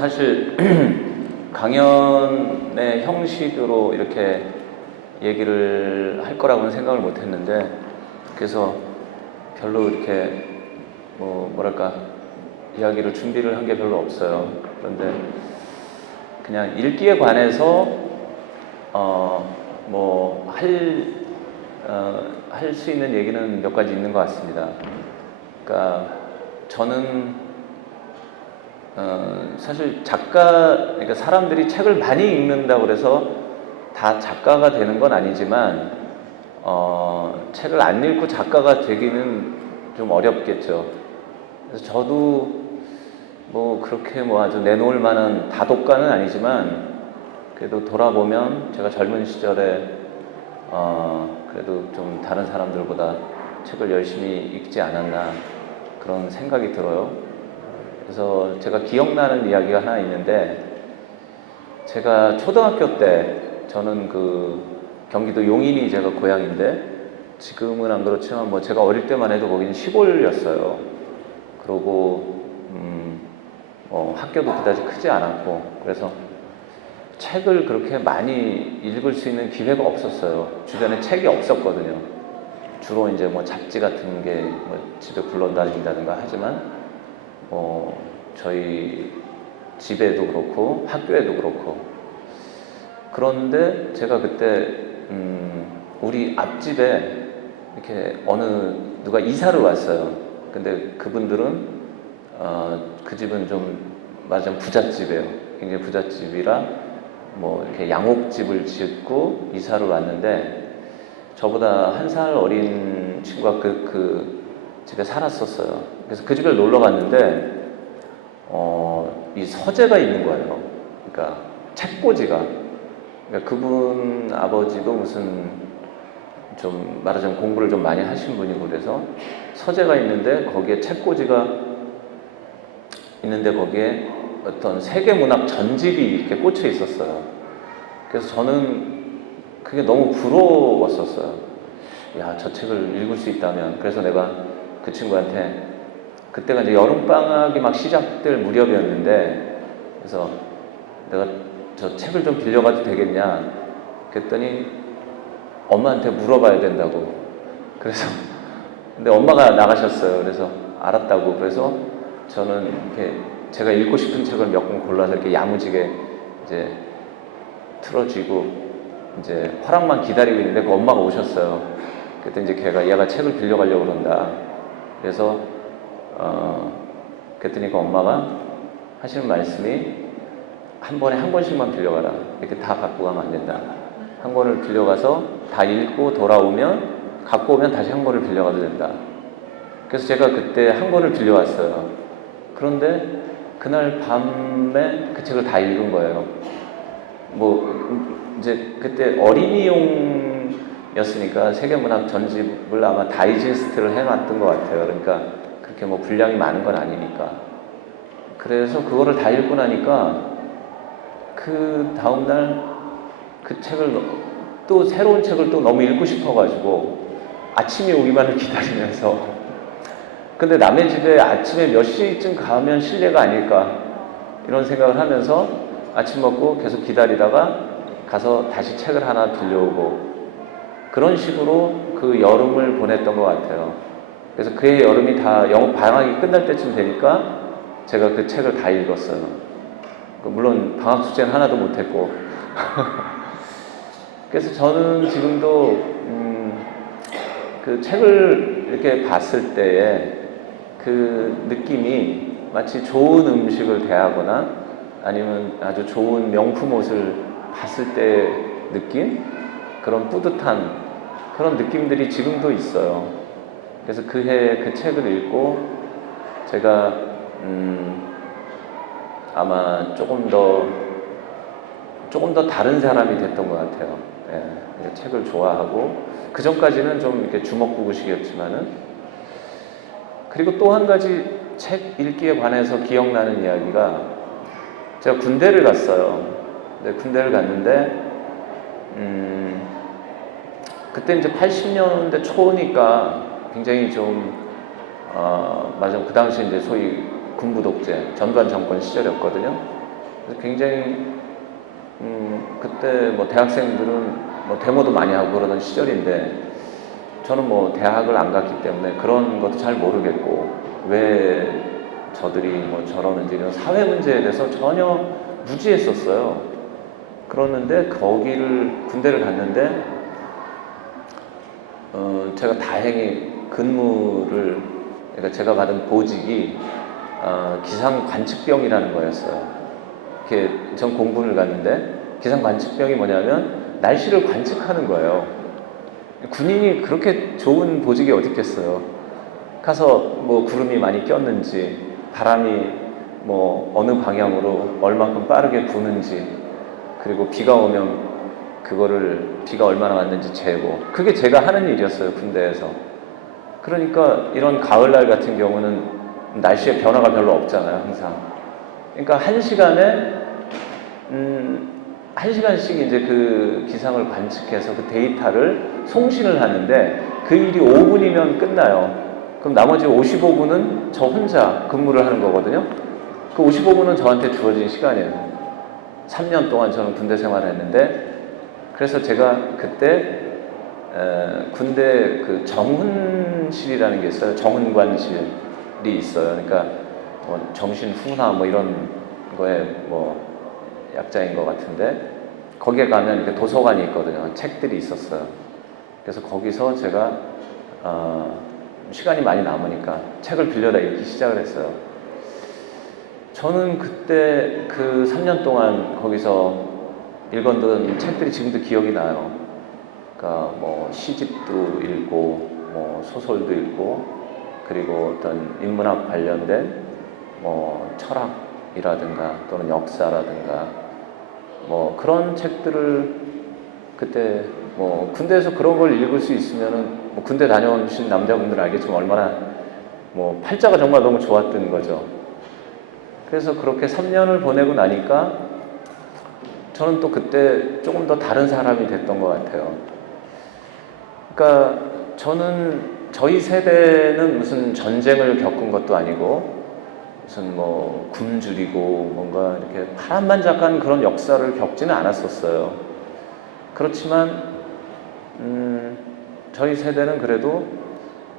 사실 강연의 형식으로 이렇게 얘기를 할 거라고는 생각을 못 했는데, 그래서 별로 이렇게 뭐랄까 이야기를 준비를 한 게 별로 없어요. 그런데 그냥 읽기에 관해서 할 수 있는 얘기는 몇 가지 있는 것 같습니다. 그러니까 저는 사실 그러니까 사람들이 책을 많이 읽는다고 그래서 다 작가가 되는 건 아니지만, 책을 안 읽고 작가가 되기는 좀 어렵겠죠. 그래서 저도 그렇게 아주 내놓을 만한 다독가는 아니지만, 그래도 돌아보면 제가 젊은 시절에 그래도 좀 다른 사람들보다 책을 열심히 읽지 않았나 그런 생각이 들어요. 그래서 제가 기억나는 이야기가 하나 있는데, 제가 초등학교 때, 저는 경기도 용인이 제가 고향인데, 지금은 안 그렇지만 제가 어릴 때만 해도 거기는 시골이었어요. 그러고 학교도 그다지 크지 않았고, 그래서 책을 그렇게 많이 읽을 수 있는 기회가 없었어요. 주변에 책이 없었거든요. 주로 이제 잡지 같은 게 집에 굴러다닌다든가 하지만, 저희 집에도 그렇고 학교에도 그렇고. 그런데 제가 그때 우리 앞집에 이렇게 누가 이사를 왔어요. 근데 그분들은 그 집은 좀 말하자면 부잣집이에요. 굉장히 부잣집이라 이렇게 양옥집을 짓고 이사를 왔는데, 저보다 1살 어린 친구가 그 집에 살았었어요. 그래서 그 집에 놀러 갔는데 이 서재가 있는 거예요. 그러니까 책꽂이가. 그러니까 그분 아버지도 무슨 좀 말하자면 공부를 좀 많이 하신 분이고, 그래서 서재가 있는데 거기에 책꽂이가 있는데 거기에 어떤 세계문학 전집이 이렇게 꽂혀 있었어요. 그래서 저는 그게 너무 부러웠었어요. 야, 저 책을 읽을 수 있다면. 그래서 내가 그 친구한테, 그때가 이제 여름방학이 막 시작될 무렵이었는데, 그래서 내가 저 책을 좀 빌려가도 되겠냐 그랬더니 엄마한테 물어봐야 된다고. 그래서 근데 엄마가 나가셨어요. 그래서 알았다고. 그래서 저는 이렇게 제가 읽고 싶은 책을 몇 권 골라서 이렇게 야무지게 이제 틀어쥐고 이제 허락만 기다리고 있는데, 그 엄마가 오셨어요. 그때 이제 얘가 책을 빌려가려고 그런다. 그래서 그랬더니 그 엄마가 하시는 말씀이, 한 번에 한 권씩만 빌려가라. 이렇게 다 갖고 가면 안 된다. 한 권을 빌려가서 다 읽고 돌아오면, 갖고 오면 다시 한 권을 빌려가도 된다. 그래서 제가 그때 한 권을 빌려왔어요. 그런데 그날 밤에 그 책을 다 읽은 거예요. 이제 그때 어린이용이었으니까 세계문학 전집을 아마 다이제스트를 해놨던 것 같아요. 그러니까 그렇게 분량이 많은 건 아니니까. 그래서 그거를 다 읽고 나니까 그 다음날 그 책을 또 새로운 책을 또 너무 읽고 싶어가지고 아침이 오기만을 기다리면서, 근데 남의 집에 아침에 몇 시쯤 가면 실례가 아닐까 이런 생각을 하면서 아침 먹고 계속 기다리다가 가서 다시 책을 하나 빌려오고, 그런 식으로 그 여름을 보냈던 것 같아요. 그래서 그해 여름이 다 방학이 끝날 때쯤 되니까 제가 그 책을 다 읽었어요. 물론 방학 숙제는 하나도 못했고. 그래서 저는 지금도 그 책을 이렇게 봤을 때에 그 느낌이 마치 좋은 음식을 대하거나 아니면 아주 좋은 명품 옷을 봤을 때 느낌? 그런 뿌듯한 그런 느낌들이 지금도 있어요. 그래서 그해 그 책을 읽고 제가 아마 조금 더 다른 사람이 됐던 것 같아요. 예, 책을 좋아하고, 그 전까지는 좀 이렇게 주먹구구식이었지만은. 그리고 또 한 가지 책 읽기에 관해서 기억나는 이야기가, 제가 군대를 갔어요. 군대를 갔는데 그때 이제 80년대 초니까 굉장히 좀 맞아, 그 당시 이제 소위 군부 독재 전두환 정권 시절이었거든요. 그래서 굉장히 그때 뭐 대학생들은 뭐 데모도 많이 하고 그러던 시절인데 저는 뭐 대학을 안 갔기 때문에 그런 것도 잘 모르겠고 왜 저들이 뭐 저러는지 이런 사회 문제에 대해서 전혀 무지했었어요. 그러는데 군대를 갔는데 제가 다행히 그러니까 제가 받은 보직이 기상관측병이라는 거였어요. 이렇게 전 공군을 갔는데 기상관측병이 뭐냐면 날씨를 관측하는 거예요. 군인이 그렇게 좋은 보직이 어디 있겠어요. 가서 뭐 구름이 많이 꼈는지 바람이 뭐 어느 방향으로 얼만큼 빠르게 부는지 그리고 비가 오면 비가 얼마나 왔는지 재고 그게 제가 하는 일이었어요 군대에서. 그러니까 이런 가을날 같은 경우는 날씨의 변화가 별로 없잖아요 항상. 그러니까 한 시간씩 이제 그 기상을 관측해서 그 데이터를 송신을 하는데 그 일이 5분이면 끝나요. 그럼 나머지 55분은 저 혼자 근무를 하는 거거든요. 그 55분은 저한테 주어진 시간이에요. 3년 동안 저는 군대 생활을 했는데 그래서 제가 그때 군대 그 정훈실이라는 게 있어요. 정훈관실이 있어요. 그러니까 뭐 정신훈화 뭐 이런 거에 뭐 약자인 것 같은데 거기에 가면 이렇게 도서관이 있거든요. 책들이 있었어요. 그래서 거기서 제가 시간이 많이 남으니까 책을 빌려다 읽기 시작을 했어요. 저는 그때 그 3년 동안 거기서 읽었던 책들이 지금도 기억이 나요. 그러니까 뭐 시집도 읽고 뭐 소설도 읽고 그리고 어떤 인문학 관련된 뭐 철학이라든가 또는 역사라든가 뭐 그런 책들을 그때 뭐 군대에서 그런 걸 읽을 수 있으면은 뭐 군대 다녀오신 남자분들은 알겠지만 얼마나 뭐 팔자가 정말 너무 좋았던 거죠. 그래서 그렇게 3년을 보내고 나니까 저는 또 그때 조금 더 다른 사람이 됐던 것 같아요. 그러니까 저희 세대는 무슨 전쟁을 겪은 것도 아니고 무슨 뭐 굶주리고 뭔가 이렇게 파란만장한 그런 역사를 겪지는 않았었어요. 그렇지만 저희 세대는 그래도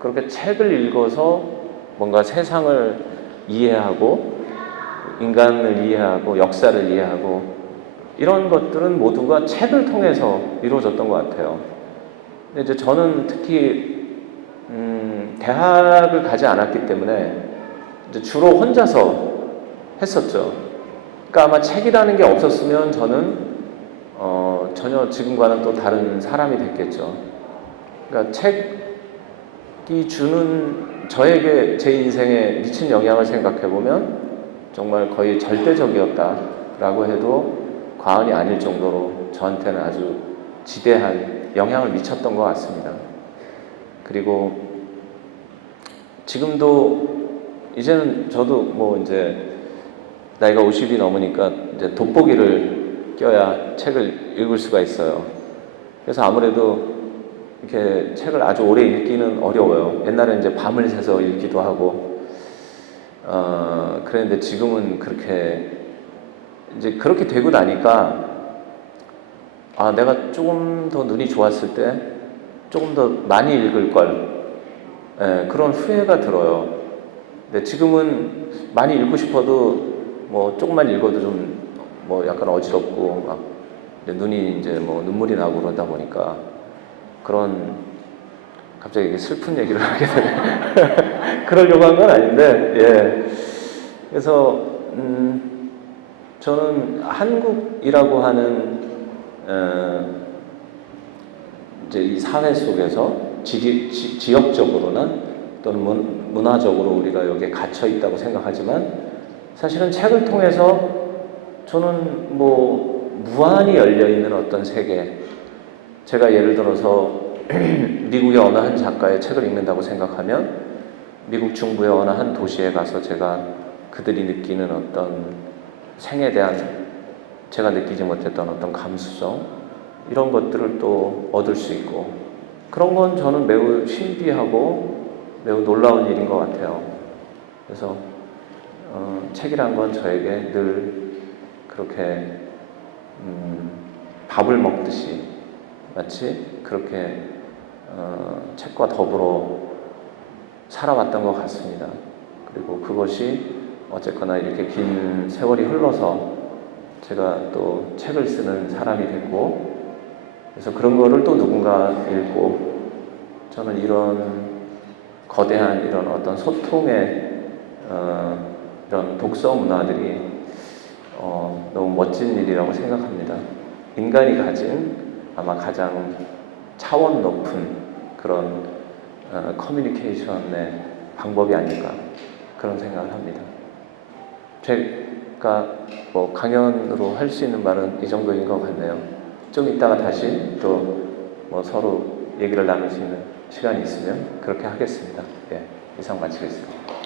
그렇게 책을 읽어서 뭔가 세상을 이해하고 인간을 이해하고 역사를 이해하고 이런 것들은 모두가 책을 통해서 이루어졌던 것 같아요. 근데 이제 저는 특히 대학을 가지 않았기 때문에 이제 주로 혼자서 했었죠. 그러니까 아마 책이라는 게 없었으면 저는 전혀 지금과는 또 다른 사람이 됐겠죠. 그러니까 책이 주는 저에게 제 인생에 미친 영향을 생각해 보면 정말 거의 절대적이었다라고 해도 과언이 아닐 정도로 저한테는 아주 지대한 영향을 미쳤던 것 같습니다. 그리고 지금도 이제는 저도 뭐 이제 나이가 50이 넘으니까 이제 돋보기를 껴야 책을 읽을 수가 있어요. 그래서 아무래도 이렇게 책을 아주 오래 읽기는 어려워요. 옛날에 이제 밤을 새서 읽기도 하고 그랬는데 지금은 그렇게 되고 나니까 내가 조금 더 눈이 좋았을 때 조금 더 많이 읽을 걸 그런 후회가 들어요. 근데 지금은 많이 읽고 싶어도 뭐 조금만 읽어도 좀 뭐 약간 어지럽고 막 눈이 이제 뭐 눈물이 나고 그러다 보니까 갑자기 슬픈 얘기를 하게 되네. 그러려고 한 건 아닌데 예. 그래서 저는 한국이라고 하는 이제 이 사회 속에서 지역적으로는 또는 문화적으로 우리가 여기에 갇혀 있다고 생각하지만 사실은 책을 통해서 저는 뭐 무한히 열려 있는 어떤 세계, 제가 예를 들어서 미국의 어느 한 작가의 책을 읽는다고 생각하면 미국 중부의 어느 한 도시에 가서 제가 그들이 느끼는 어떤 생에 대한 제가 느끼지 못했던 어떤 감수성 이런 것들을 또 얻을 수 있고 그런 건 저는 매우 신비하고 매우 놀라운 일인 것 같아요. 그래서 책이란 건 저에게 늘 그렇게 밥을 먹듯이 마치 그렇게 책과 더불어 살아왔던 것 같습니다. 그리고 그것이 어쨌거나 이렇게 긴 세월이 흘러서 제가 또 책을 쓰는 사람이 됐고, 그래서 그런 거를 또 누군가 읽고, 저는 이런 거대한 이런 어떤 소통의 이런 독서 문화들이 너무 멋진 일이라고 생각합니다. 인간이 가진 아마 가장 차원 높은 그런 커뮤니케이션의 방법이 아닐까 그런 생각을 합니다. 제가 뭐 강연으로 할 수 있는 말은 이 정도인 것 같네요. 좀 이따가 다시 또 뭐 서로 얘기를 나눌 수 있는 시간이 있으면 그렇게 하겠습니다. 예, 이상 마치겠습니다.